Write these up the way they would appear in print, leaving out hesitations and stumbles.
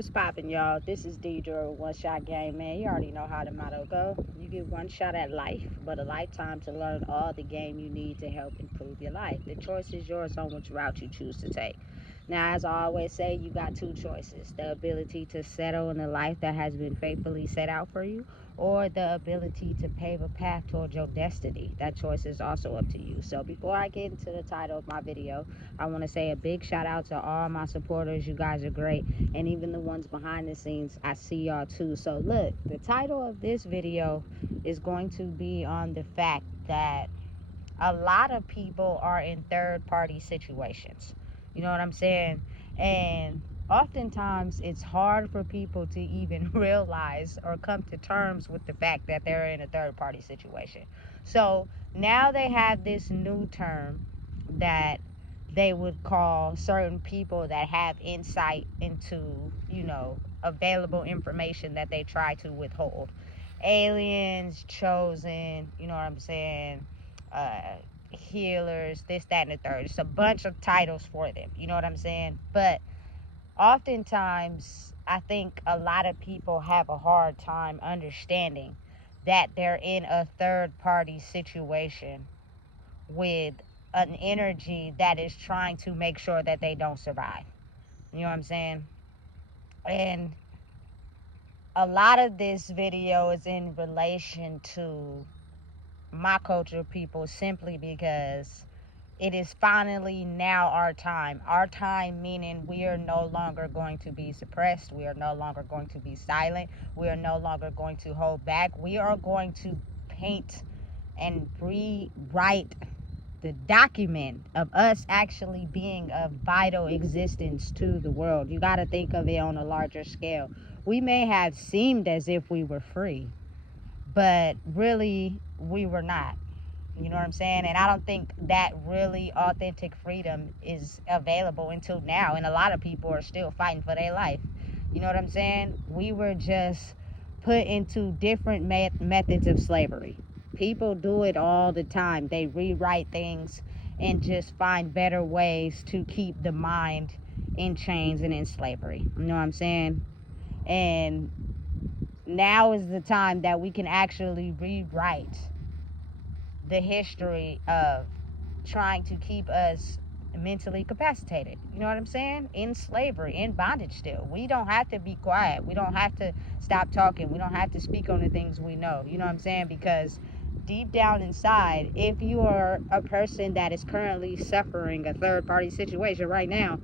What's poppin', y'all? This is Deidre, One Shot Game, man. You already know how the motto go. You get one shot at life, but a lifetime to learn all the game you need to help improve your life. The choice is yours on which route you choose to take. Now, as I always say, you got two choices: the ability to settle in a life that has been faithfully set out for you, or the ability to pave a path towards your destiny. That choice is also up to you. So before I get into the title of my video, I want to say a big shout out to all my supporters. You guys are great. And even the ones behind the scenes, I see y'all too. So look, the title of this video is going to be on the fact that a lot of people are in third party situations. You know what I'm saying? And oftentimes it's hard for people to even realize or come to terms with the fact that they're in a third party situation. So now they have this new term that they would call certain people that have insight into, available information that they try to withhold. Aliens, chosen, you know what I'm saying? uh, Healers, this, that, and the third. It's a bunch of titles for them. You know what I'm saying? But oftentimes, I think a lot of people have a hard time understanding that they're in a third party situation with an energy that is trying to make sure that they don't survive. You know what I'm saying? And a lot of this video is in relation to my culture people, simply because it is finally now our time. Our time meaning we are no longer going to be suppressed. We are no longer going to be silent. We are no longer going to hold back. We are going to paint and rewrite the document of us actually being of vital existence to the world. You got to think of it on a larger scale. We may have seemed as if we were free, but really we were not. You know what I'm saying? And I don't think that really authentic freedom is available until now. And a lot of people are still fighting for their life. You know what I'm saying? We were just put into different methods of slavery. People do it all the time. They rewrite things and just find better ways to keep the mind in chains and in slavery. You know what I'm saying? And now is the time that we can actually rewrite the history of trying to keep us mentally capacitated. You know what I'm saying? In slavery, in bondage still. We don't have to be quiet. We don't have to stop talking. We don't have to speak on the things we know. You know what I'm saying? Because deep down inside, if you are a person that is currently suffering a third party situation right now,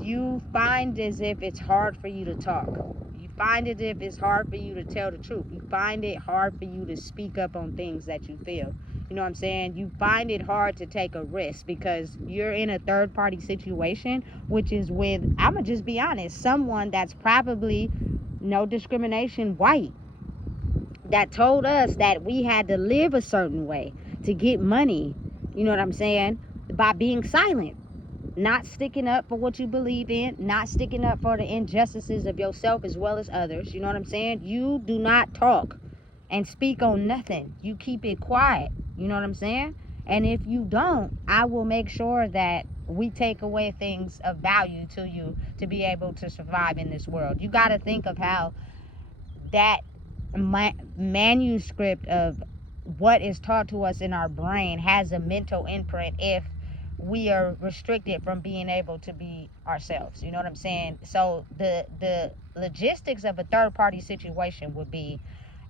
you find as if it's hard for you to talk. You find as if it's hard for you to tell the truth. You find it hard for you to speak up on things that you feel. You know what I'm saying? You find it hard to take a risk because you're in a third party situation, which is with, I'm going to just be honest, someone that's probably, no discrimination, white, that told us that we had to live a certain way to get money. You know what I'm saying? By being silent, not sticking up for what you believe in, not sticking up for the injustices of yourself as well as others. You know what I'm saying? You do not talk and speak on nothing. You keep it quiet. You know what I'm saying? And if you don't, I will make sure that we take away things of value to you to be able to survive in this world. You got to think of how that manuscript of what is taught to us in our brain has a mental imprint if we are restricted from being able to be ourselves. You know what I'm saying? So the logistics of a third party situation would be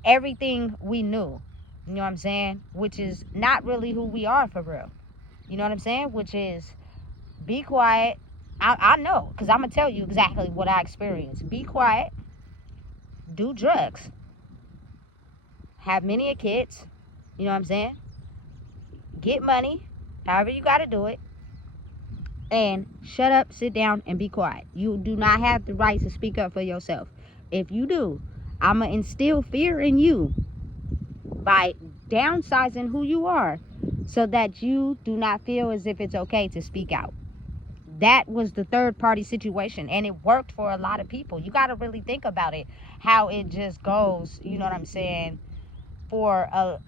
everything we knew. You know what I'm saying? Which is not really who we are for real. You know what I'm saying? Which is be quiet. I know, because I'm going to tell you exactly what I experienced. Be quiet. Do drugs. Have many kids. You know what I'm saying? Get money. However you got to do it. And shut up, sit down, and be quiet. You do not have the right to speak up for yourself. If you do, I'm going to instill fear in you by downsizing who you are so that you do not feel as if it's okay to speak out. That was the third party situation, and it worked for a lot of people. You got to really think about it, how it just goes, you know what I'm saying, for a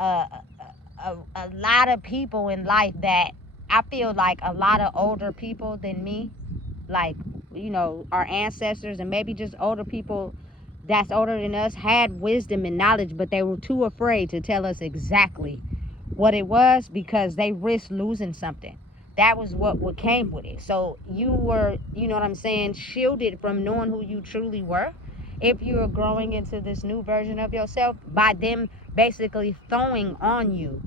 lot of people in life that I feel like a lot of older people than me, like our ancestors and maybe just older people that's older than us had wisdom and knowledge, but they were too afraid to tell us exactly what it was because they risked losing something. That was what came with it. So you were, shielded from knowing who you truly were if you were growing into this new version of yourself by them basically throwing on you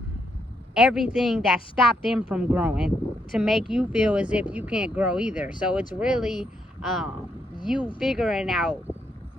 everything that stopped them from growing to make you feel as if you can't grow either. So it's really you figuring out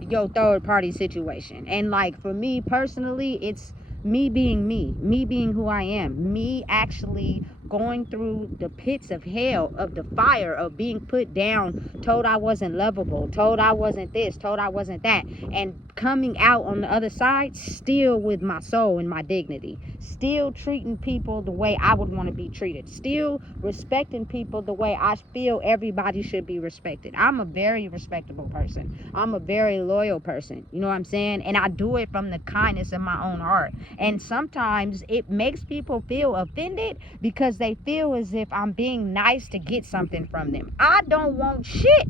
your third party situation. And like for me personally, it's me being who I am, me actually going through the pits of hell, of the fire of being put down, told I wasn't lovable, told I wasn't this, told I wasn't that, and coming out on the other side still with my soul and my dignity, still treating people the way I would want to be treated, still respecting people the way I feel everybody should be respected. I'm a very respectable person. I'm a very loyal person. You know what I'm saying? And I do it from the kindness of my own heart. And sometimes it makes people feel offended because they feel as if I'm being nice to get something from them. I don't want shit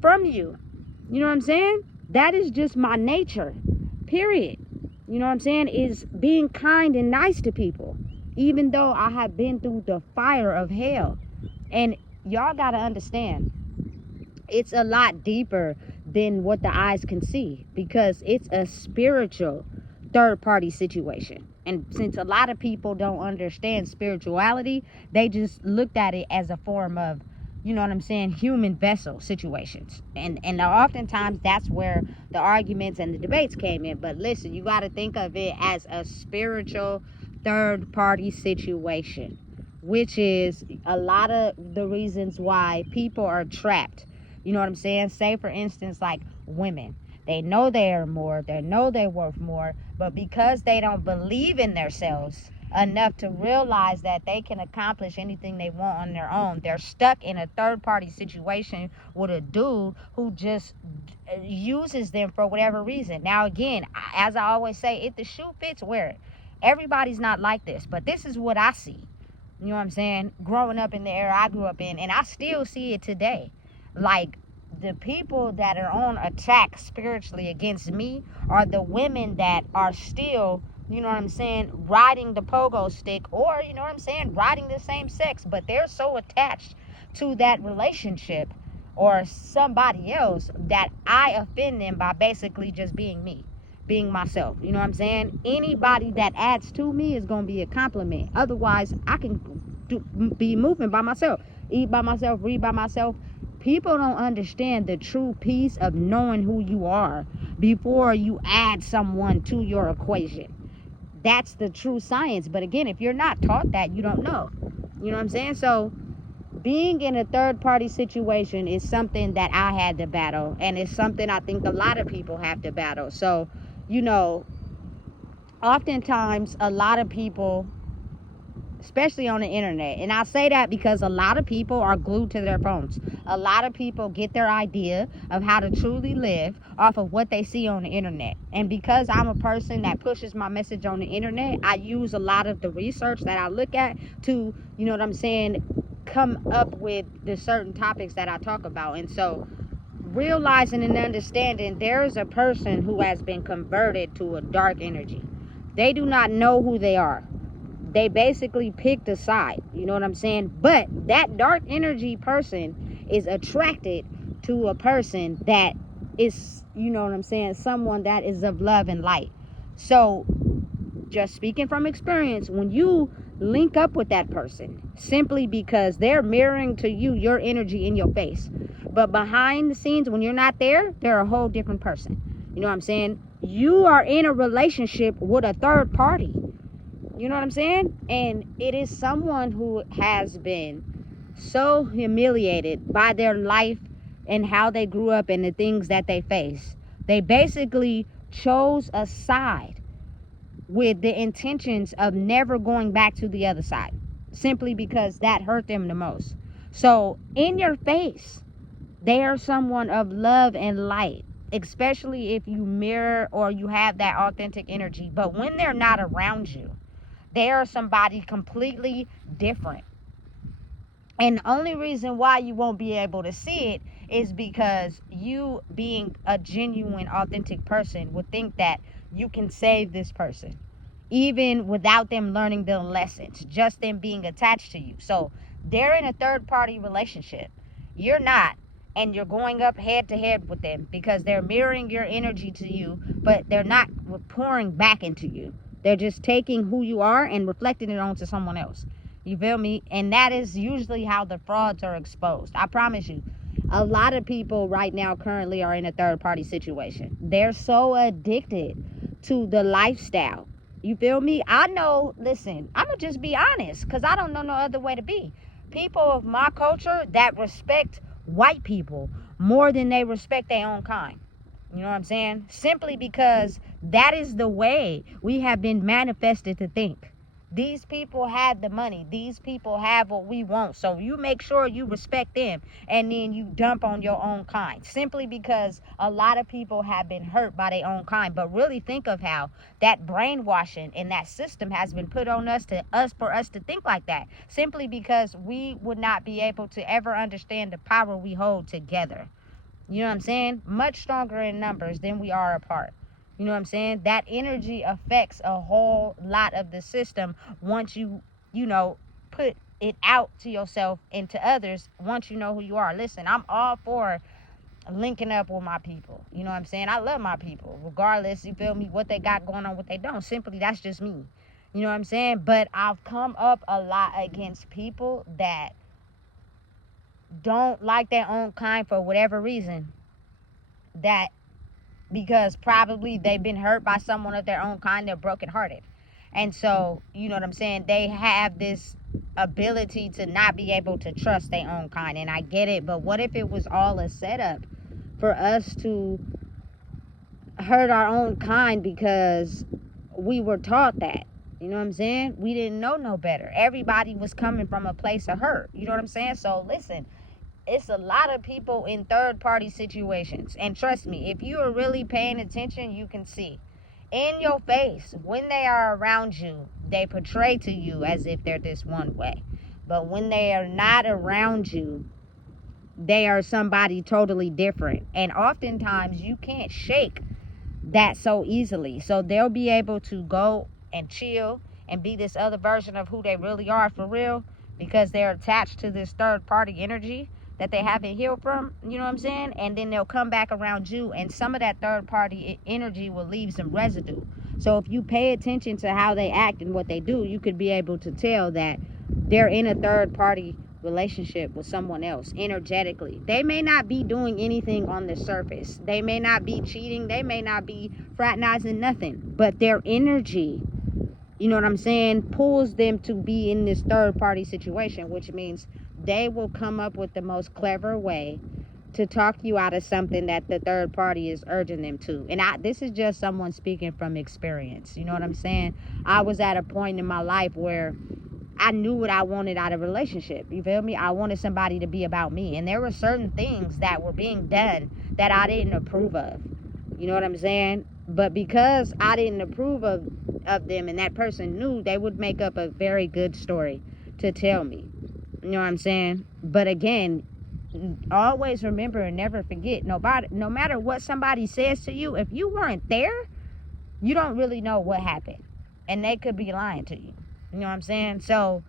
from you. You know what I'm saying? That is just my nature, period. You know what I'm saying? Is being kind and nice to people, even though I have been through the fire of hell. And y'all gotta understand, it's a lot deeper than what the eyes can see, because it's a spiritual third party situation. And since a lot of people don't understand spirituality, they just looked at it as a form of, human vessel situations. And oftentimes that's where the arguments and the debates came in. But listen, you got to think of it as a spiritual third party situation, which is a lot of the reasons why people are trapped. You know what I'm saying? Say, for instance, like women. They know they are more. They know they're worth more. But because they don't believe in themselves enough to realize that they can accomplish anything they want on their own, they're stuck in a third-party situation with a dude who just uses them for whatever reason. Now, again, as I always say, if the shoe fits, wear it. Everybody's not like this, but this is what I see. You know what I'm saying? Growing up in the era I grew up in, and I still see it today. Like, the people that are on attack spiritually against me are the women that are still, riding the pogo stick, or, riding the same sex, but they're so attached to that relationship or somebody else that I offend them by basically just being me, being myself. You know what I'm saying? Anybody that adds to me is going to be a compliment. Otherwise, I can be moving by myself, eat by myself, read by myself. People don't understand the true piece of knowing who you are before you add someone to your equation. That's the true science. But again, if you're not taught that, you don't know. You know what I'm saying? So being in a third party situation is something that I had to battle, and it's something I think a lot of people have to battle. So, oftentimes a lot of people, especially on the internet, and I say that because a lot of people are glued to their phones. A lot of people get their idea of how to truly live off of what they see on the internet. And because I'm a person that pushes my message on the internet, I use a lot of the research that I look at to, come up with the certain topics that I talk about. And so realizing and understanding there's a person who has been converted to a dark energy. They do not know who they are. They basically picked a side, you know what I'm saying? But that dark energy person is attracted to a person that is, someone that is of love and light. So, just speaking from experience, when you link up with that person, simply because they're mirroring to you your energy in your face, but behind the scenes, when you're not there, they're a whole different person. You know what I'm saying? You are in a relationship with a third party. You know what I'm saying? And it is someone who has been so humiliated by their life and how they grew up and the things that they face. They basically chose a side with the intentions of never going back to the other side, simply because that hurt them the most. So in your face, they are someone of love and light, especially if you mirror or you have that authentic energy. But when they're not around you, they are somebody completely different. And the only reason why you won't be able to see it is because you, being a genuine, authentic person, would think that you can save this person even without them learning the lessons, just them being attached to you. So they're in a third party relationship. You're not. And you're going up head to head with them because they're mirroring your energy to you, but they're not pouring back into you. They're just taking who you are and reflecting it onto someone else. You feel me? And that is usually how the frauds are exposed. I promise you. A lot of people right now currently are in a third party situation. They're so addicted to the lifestyle. You feel me? I know, listen, I'm going to just be honest because I don't know no other way to be. People of my culture that respect white people more than they respect their own kind. You know what I'm saying? Simply because that is the way we have been manifested to think. These people have the money. These people have what we want. So you make sure you respect them and then you dump on your own kind. Simply because a lot of people have been hurt by their own kind. But really think of how that brainwashing and that system has been put on us for us to think like that. Simply because we would not be able to ever understand the power we hold together. You know what I'm saying? Much stronger in numbers than we are apart. You know what I'm saying? That energy affects a whole lot of the system once you put it out to yourself and to others once you know who you are. Listen, I'm all for linking up with my people. You know what I'm saying? I love my people, regardless, you feel me, what they got going on, what they don't. Simply, that's just me. You know what I'm saying? But I've come up a lot against people that don't like their own kind for whatever reason. That because probably they've been hurt by someone of their own kind, they're brokenhearted. And so, you know what I'm saying, they have this ability to not be able to trust their own kind. And I get it, but what if it was all a setup for us to hurt our own kind because we were taught that? You know what I'm saying? We didn't know no better. Everybody was coming from a place of hurt. You know what I'm saying? So listen, it's a lot of people in third party situations. And trust me, if you are really paying attention, you can see in your face when they are around you, they portray to you as if they're this one way. But when they are not around you, they are somebody totally different. And oftentimes you can't shake that so easily. So they'll be able to go and chill and be this other version of who they really are for real because they're attached to this third party energy that they haven't healed from, you know what I'm saying? And then they'll come back around you and some of that third party energy will leave some residue. So if you pay attention to how they act and what they do, you could be able to tell that they're in a third party relationship with someone else energetically. They may not be doing anything on the surface. They may not be cheating. They may not be fraternizing, nothing. But their energy, you know what I'm saying, pulls them to be in this third party situation, which means they will come up with the most clever way to talk you out of something that the third party is urging them to. And this is just someone speaking from experience. You know what I'm saying? I was at a point in my life where I knew what I wanted out of a relationship. You feel me? I wanted somebody to be about me. And there were certain things that were being done that I didn't approve of. You know what I'm saying? But because I didn't approve of them and that person knew, they would make up a very good story to tell me. You know what I'm saying? But again, always remember and never forget, no matter what somebody says to you, if you weren't there, you don't really know what happened. And they could be lying to you. You know what I'm saying? So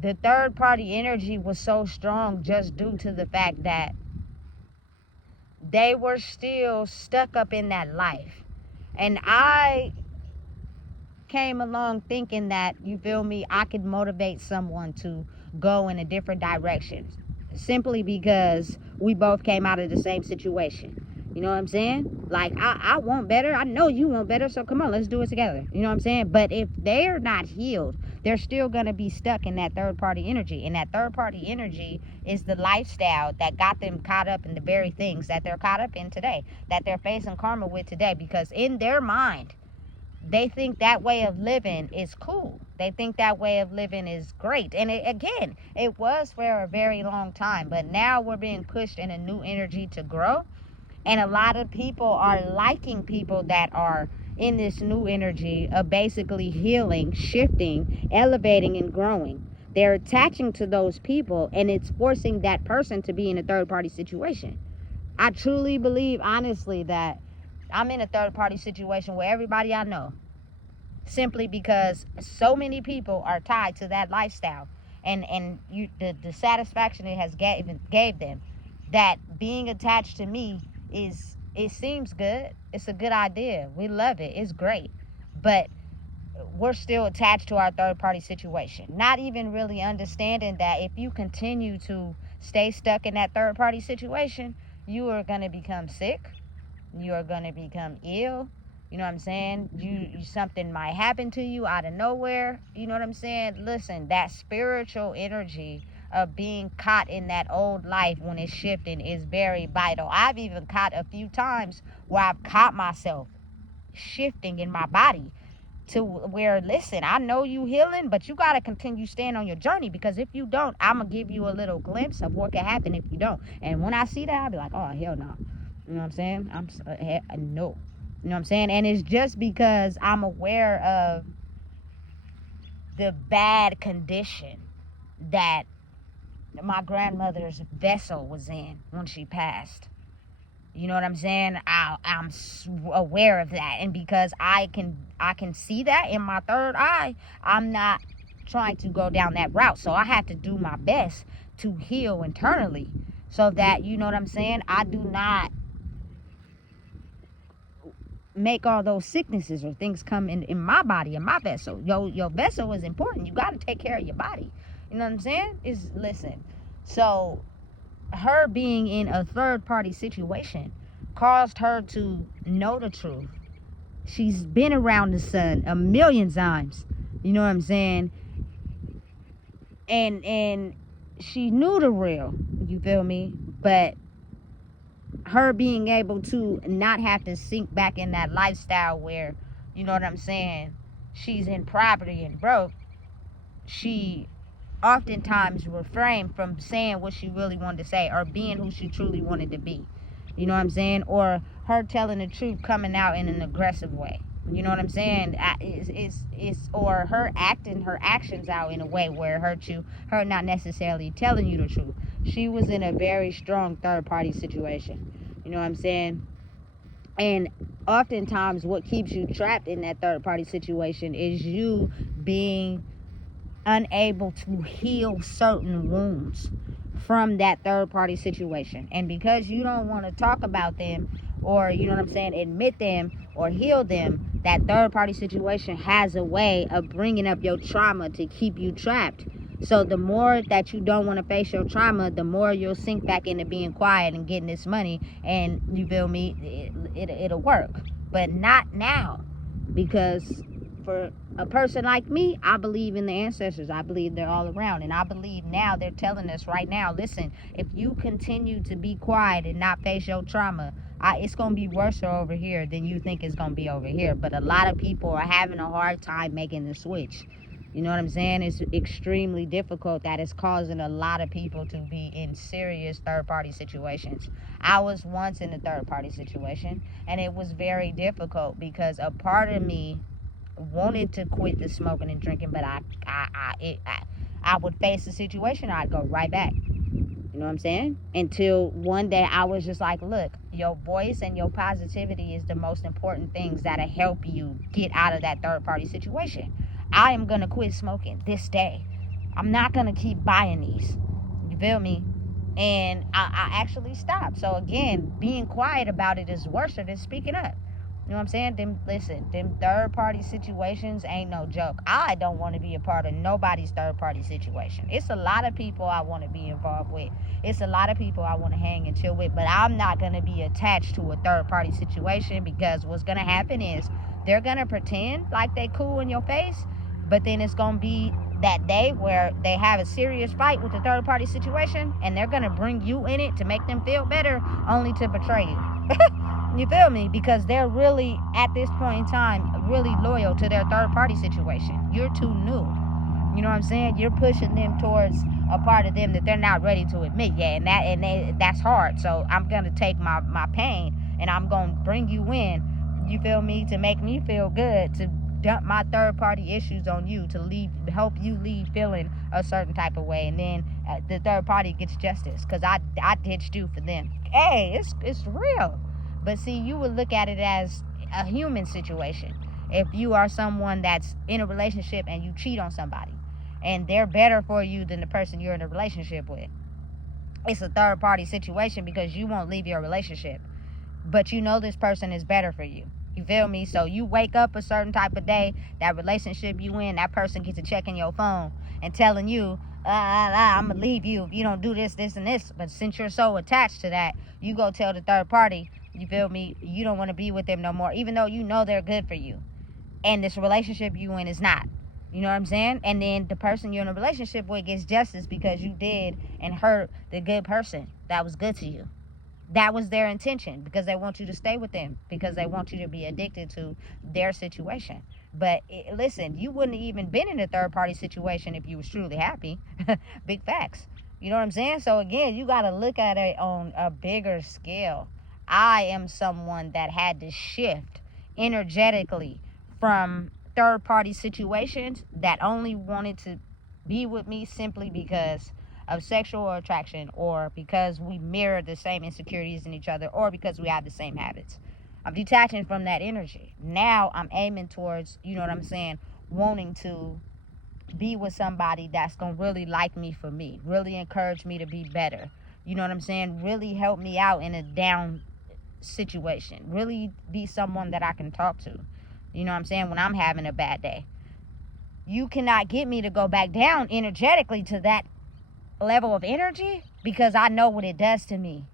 the third party energy was so strong just due to the fact that they were still stuck up in that life. And I came along thinking that, you feel me, I could motivate someone to go in a different direction simply because we both came out of the same situation. You know what I'm saying? Like, I want better. I know you want better. So come on, let's do it together. You know what I'm saying? But if they're not healed, they're still going to be stuck in that third party energy. And that third party energy is the lifestyle that got them caught up in the very things that they're caught up in today, that they're facing karma with today. Because in their mind, they think that way of living is cool. They think that way of living is great. And it was for a very long time. But now we're being pushed in a new energy to grow. And a lot of people are liking people that are in this new energy of basically healing, shifting, elevating, and growing. They're attaching to those people, and it's forcing that person to be in a third party situation. I truly believe, honestly, that I'm in a third party situation with everybody I know, simply because so many people are tied to that lifestyle, and the satisfaction it has gave them, that being attached to me is, it seems good, it's a good idea, we love it, it's great, but we're still attached to our third party situation, not even really understanding that if you continue to stay stuck in that third party situation, you are going to become sick, you are going to become ill. You know what I'm saying? Something might happen to you out of nowhere. You know what I'm saying? Listen, that spiritual energy of being caught in that old life when it's shifting is very vital. I've even caught a few times where I've caught myself shifting in my body to where, listen, I know you healing, but you got to continue staying on your journey, because if you don't, I'm going to give you a little glimpse of what can happen if you don't. And when I see that, I'll be like, oh, hell no. You know what I'm saying? No. You know what I'm saying? And it's just because I'm aware of the bad condition that my grandmother's vessel was in when she passed. You know what I'm saying? I'm aware of that, and because I can see that in my third eye, I'm not trying to go down that route. So I have to do my best to heal internally, so that, you know what I'm saying, I do not make all those sicknesses or things come in my body, in my vessel. Your vessel is important. You got to take care of your body. You know what I'm saying? Listen. So her being in a third party situation caused her to know the truth. She's been around the sun a million times. You know what I'm saying? And she knew the real. You feel me? But her being able to not have to sink back in that lifestyle where, you know what I'm saying, she's in poverty and broke, she oftentimes refrained from saying what she really wanted to say, or being who she truly wanted to be. You know what I'm saying? Or her telling the truth coming out in an aggressive way. You know what I'm saying? Or her acting her actions out in a way where it hurt you, her not necessarily telling you the truth. She was in a very strong third party situation. You know what I'm saying? And oftentimes what keeps you trapped in that third party situation is you being unable to heal certain wounds from that third party situation. And because you don't want to talk about them, or, you know what I'm saying, admit them or heal them, that third party situation has a way of bringing up your trauma to keep you trapped. So the more that you don't want to face your trauma, the more you'll sink back into being quiet and getting this money, and you feel me, it'll work. But not now, because for a person like me, I believe in the ancestors. I believe they're all around, and I believe now they're telling us right now, listen, if you continue to be quiet and not face your trauma, it's going to be worse over here than you think it's going to be over here. But a lot of people are having a hard time making the switch. You know what I'm saying? It's extremely difficult. That is causing a lot of people to be in serious third-party situations. I was once in a third-party situation, and it was very difficult because a part of me wanted to quit the smoking and drinking, but I would face the situation, I'd go right back. You know what I'm saying? Until one day I was just like, look, your voice and your positivity is the most important things that'll help you get out of that third party situation. I am going to quit smoking this day. I'm not going to keep buying these. You feel me? And I actually stopped. So again, being quiet about it is worse than speaking up. You know what I'm saying? Them third party situations ain't no joke. I don't want to be a part of nobody's third party situation. It's a lot of people I want to be involved with. It's a lot of people I want to hang and chill with, but I'm not going to be attached to a third party situation, because what's going to happen is they're going to pretend like they cool in your face, but then it's going to be that day where they have a serious fight with the third party situation, and they're going to bring you in it to make them feel better, only to betray you. You feel me? Because they're really, at this point in time, really loyal to their third party situation. You're too new. You know what I'm saying? You're pushing them towards a part of them that they're not ready to admit yet, and that's hard. So I'm gonna take my pain, and I'm gonna bring you in. You feel me? To make me feel good, to dump my third party issues on you to help you leave feeling a certain type of way, and then the third party gets justice because I ditched you for them. Hey, it's real. But see, you would look at it as a human situation. If you are someone that's in a relationship and you cheat on somebody and they're better for you than the person you're in a relationship with, it's a third party situation because you won't leave your relationship, but you know this person is better for you. You feel me? So you wake up a certain type of day, that relationship you in, that person gets to checking your phone and telling you, I'm gonna leave you if you don't do this, this, and this. But since you're so attached to that, you go tell the third party, you feel me, you don't want to be with them no more, even though you know they're good for you. And this relationship you in is not. You know what I'm saying? And then the person you're in a relationship with gets justice because you did and hurt the good person that was good to you. That was their intention because they want you to stay with them, because they want you to be addicted to their situation. But listen, you wouldn't have even been in a third party situation if you was truly happy. Big facts. You know what I'm saying? So again, you got to look at it on a bigger scale. I am someone that had to shift energetically from third party situations that only wanted to be with me simply because of sexual attraction, or because we mirror the same insecurities in each other, or because we have the same habits. I'm detaching from that energy. Now I'm aiming towards, you know what I'm saying, wanting to be with somebody that's going to really like me for me, really encourage me to be better. You know what I'm saying? Really help me out in a down situation. Really be someone that I can talk to. You know what I'm saying? When I'm having a bad day. You cannot get me to go back down energetically to that level of energy because I know what it does to me.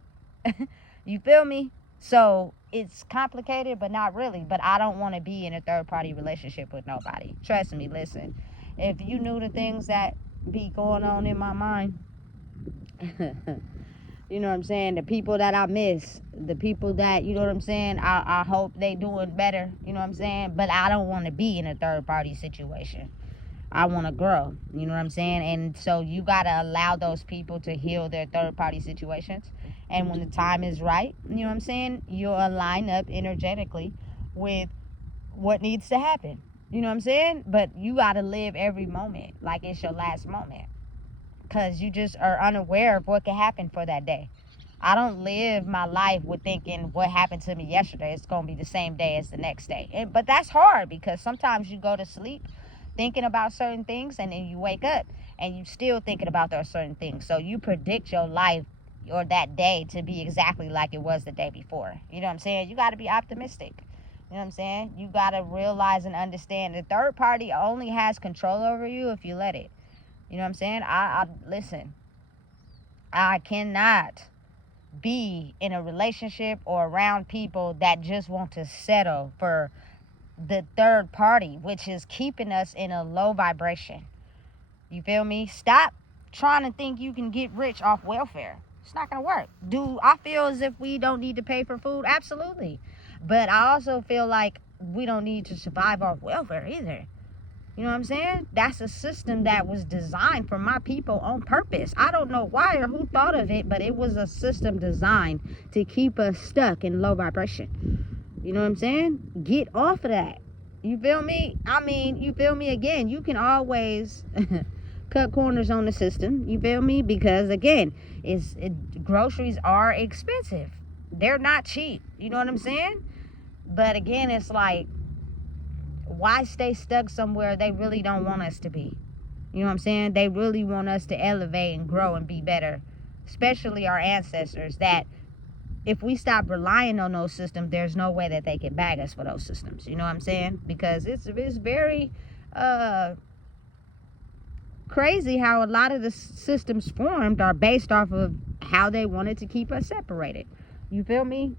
You feel me? So it's complicated, but not really. But I don't want to be in a third party relationship with nobody. Trust me, listen. If you knew the things that be going on in my mind, you know what I'm saying? The people that I miss, the people that, you know what I'm saying, I hope they doing better, you know what I'm saying? But I don't want to be in a third party situation. I want to grow, you know what I'm saying? And so you got to allow those people to heal their third party situations. And when the time is right, you know what I'm saying, you'll align up energetically with what needs to happen. You know what I'm saying? But you got to live every moment like it's your last moment, because you just are unaware of what could happen for that day. I don't live my life with thinking what happened to me yesterday is going to be the same day as the next day. But that's hard because sometimes you go to sleep thinking about certain things and then you wake up and you still thinking about those certain things. So you predict your life or that day to be exactly like it was the day before. You know what I'm saying? You got to be optimistic. You know what I'm saying? You got to realize and understand the third party only has control over you if you let it. You know what I'm saying? Listen, I cannot be in a relationship or around people that just want to settle for the third party, which is keeping us in a low vibration. You feel me? Stop trying to think you can get rich off welfare. It's not gonna work. Do I feel as if we don't need to pay for food? Absolutely. But I also feel like we don't need to survive off welfare either. You know what I'm saying? That's a system that was designed for my people on purpose. I don't know why or who thought of it, but it was a system designed to keep us stuck in low vibration. You know what I'm saying? Get off of that. You feel me? I mean, you feel me? Again, you can always cut corners on the system. You feel me? Because again, groceries are expensive. They're not cheap. You know what I'm saying? But again, it's like, why stay stuck somewhere they really don't want us to be? You know what I'm saying? They really want us to elevate and grow and be better. Especially our ancestors, that if we stop relying on those systems, there's no way that they can bag us for those systems. You know what I'm saying? Because it's very crazy how a lot of the systems formed are based off of how they wanted to keep us separated. You feel me?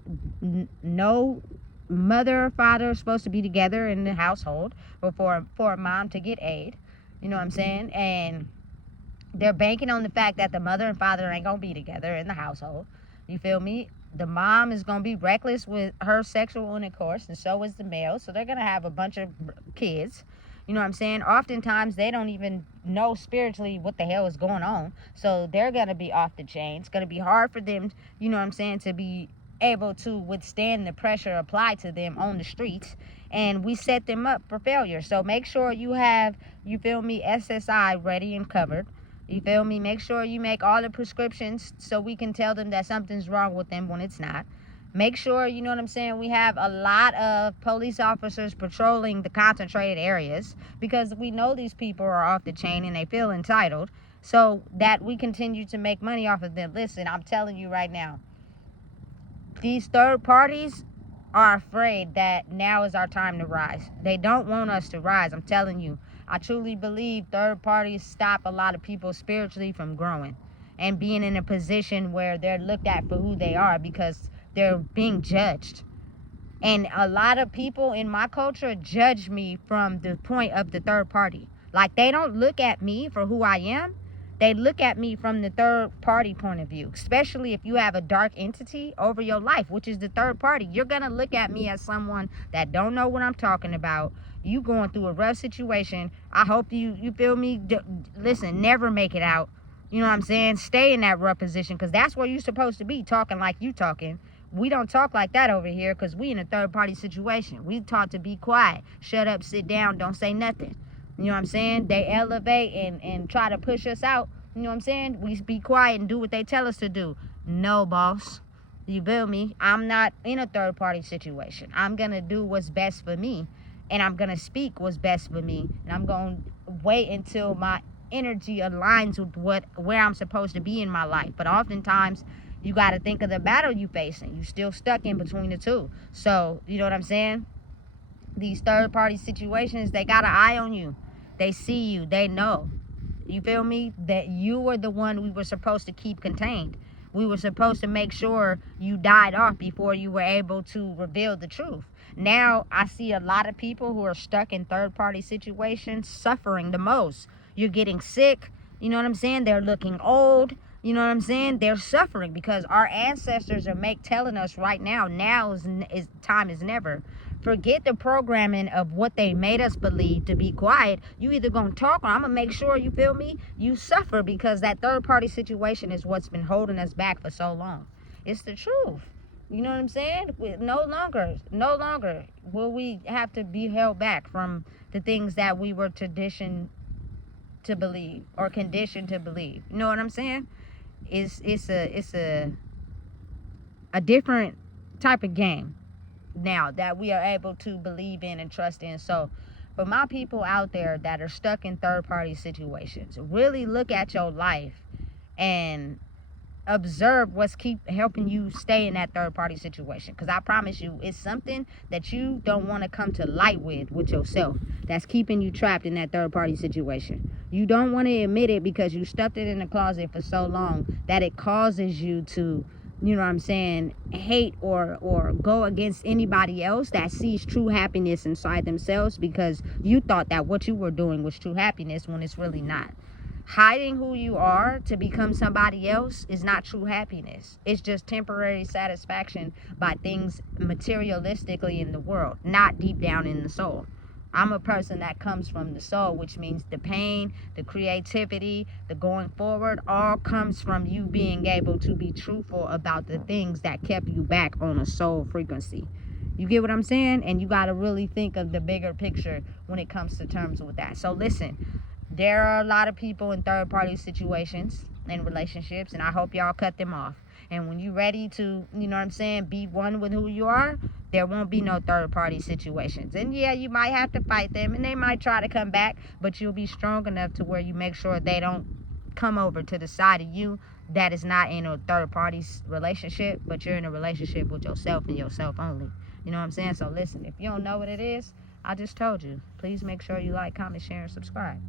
No mother or father is supposed to be together in the household for a mom to get aid. You know what I'm saying? And they're banking on the fact that the mother and father ain't gonna be together in the household. You feel me? The mom is gonna be reckless with her sexual intercourse, and so is the male. So they're gonna have a bunch of kids. You know what I'm saying? Oftentimes they don't even know spiritually what the hell is going on. So they're gonna be off the chain. It's gonna be hard for them, you know what I'm saying, to be able to withstand the pressure applied to them on the streets, and we set them up for failure. So make sure you have, you feel me, SSI ready and covered. You feel me? Make sure you make all the prescriptions so we can tell them that something's wrong with them when it's not. Make sure, you know what I'm saying, we have a lot of police officers patrolling the concentrated areas, because we know these people are off the chain and they feel entitled, so that we continue to make money off of them. Listen, I'm telling you right now, these third parties are afraid that now is our time to rise. They don't want us to rise. I'm telling you, I truly believe third parties stop a lot of people spiritually from growing and being in a position where they're looked at for who they are, because they're being judged. And a lot of people in my culture judge me from the point of the third party. Like, they don't look at me for who I am. They look at me from the third party point of view, especially if you have a dark entity over your life, which is the third party. You're going to look at me as someone that don't know what I'm talking about. You going through a rough situation. I hope you feel me? Listen, never make it out. You know what I'm saying? Stay in that rough position, because that's where you're supposed to be, talking like you talking. We don't talk like that over here, because we in a third party situation. We taught to be quiet. Shut up, sit down, don't say nothing. You know what I'm saying? They elevate and try to push us out. You know what I'm saying? We be quiet and do what they tell us to do. No, boss. You feel me? I'm not in a third party situation. I'm going to do what's best for me. And I'm going to speak what's best for me. And I'm going to wait until my energy aligns with where I'm supposed to be in my life. But oftentimes, you got to think of the battle you facing. You still stuck in between the two. So, you know what I'm saying? These third party situations, they got an eye on you. They see you. They know. You feel me? That you were the one we were supposed to keep contained. We were supposed to make sure you died off before you were able to reveal the truth. Now, I see a lot of people who are stuck in third party situations suffering the most. You're getting sick. You know what I'm saying? They're looking old. You know what I'm saying? They're suffering because our ancestors are telling us right now is time is never. Forget the programming of what they made us believe to be quiet. You either gonna talk, or I'm gonna make sure, you feel me, you suffer, because that third party situation is what's been holding us back for so long. It's the truth. You know what I'm saying? No longer will we have to be held back from the things that we were conditioned to believe. You know what I'm saying? It's a different type of game now that we are able to believe in and trust in. So for my people out there that are stuck in third party situations, really look at your life and observe what's keep helping you stay in that third party situation, because I promise you, it's something that you don't want to come to light with yourself that's keeping you trapped in that third party situation. You don't want to admit it because you stuffed it in the closet for so long that it causes you to, you know what I'm saying, hate or go against anybody else that sees true happiness inside themselves, because you thought that what you were doing was true happiness when it's really not. Hiding who you are to become somebody else is not true happiness. It's just temporary satisfaction by things materialistically in the world, not deep down in the soul. I'm a person that comes from the soul, which means the pain, the creativity, the going forward, all comes from you being able to be truthful about the things that kept you back on a soul frequency. You get what I'm saying? And you got to really think of the bigger picture when it comes to terms with that. So listen, there are a lot of people in third party situations and relationships, and I hope y'all cut them off. And when you're ready to, you know what I'm saying, be one with who you are, there won't be no third party situations. And yeah, you might have to fight them and they might try to come back, but you'll be strong enough to where you make sure they don't come over to the side of you that is not in a third party relationship, but you're in a relationship with yourself and yourself only. You know what I'm saying? So listen, if you don't know what it is, I just told you. Please make sure you like, comment, share, and subscribe.